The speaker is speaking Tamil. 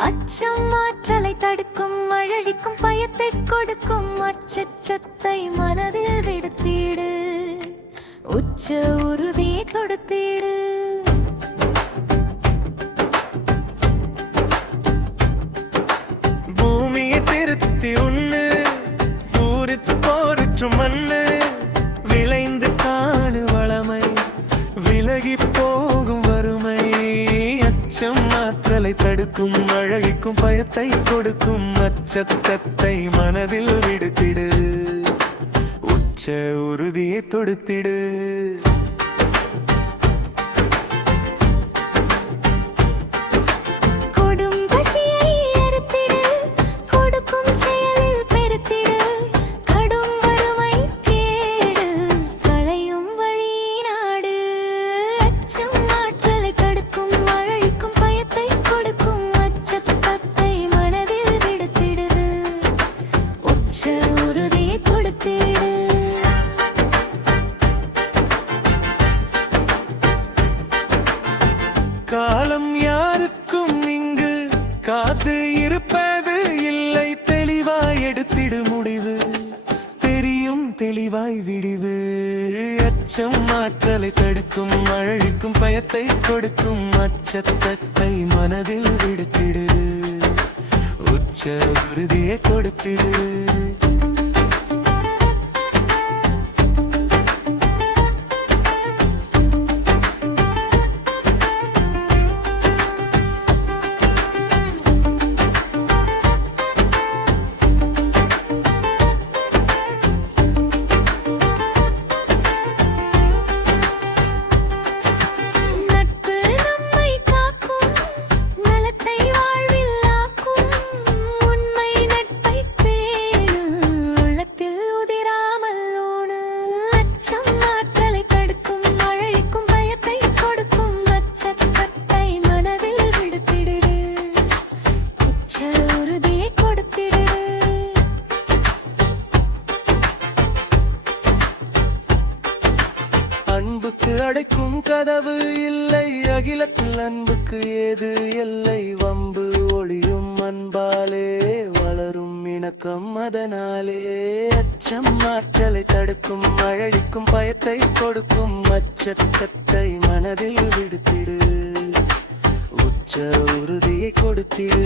அச்சம் ஆற்றலை தடுக்கும், அழழிக்கும், பயத்தை கொடுக்கும். அச்சத்தை மனதில் விடுத்திடு, உச்ச உறுதியை கொடுத்திடு. பூமியை திருத்தி உண்ணு, பூரித்து போரிற்றும் மண்ணு. விளைந்து காணு வளமை, விலகி போகும் வறுமை. அச்சம் ஆற்றலை தடுக்கும், அழகிக்கும், பயத்தை கொடுக்கும். அச்சத்தை மனதில் விடுத்திடு, உச்ச உறுதியை தொடுத்திடு. காலம் யாருக்கும் இங்கு காத்து இருப்பது இல்லை. தெளிவாய் எடுத்திடு முடிவு, தெரியும் தெளிவாய் விடிவு. அச்சம் ஆற்றலை தடுக்கும், அழகிக்கும், பயத்தை கொடுக்கும். அச்சத்தை மனதில் விடுத்திடு, உச்ச உறுதியை கொடுத்திடு. அன்புக்கு அடைக்கும் கதவு இல்லை, அகிலத்தில் அன்புக்கு ஏது எல்லை. வம்பு ஒளியும் அன்பாலே வளரும் இணக்கம் அதனாலே. அச்சம் ஆற்றலை தடுக்கும், அழகிக்கும், பயத்தை கொடுக்கும். அச்சத்தை மனதில் விடுத்திடு, உச்ச உறுதியை கொடுத்திடு.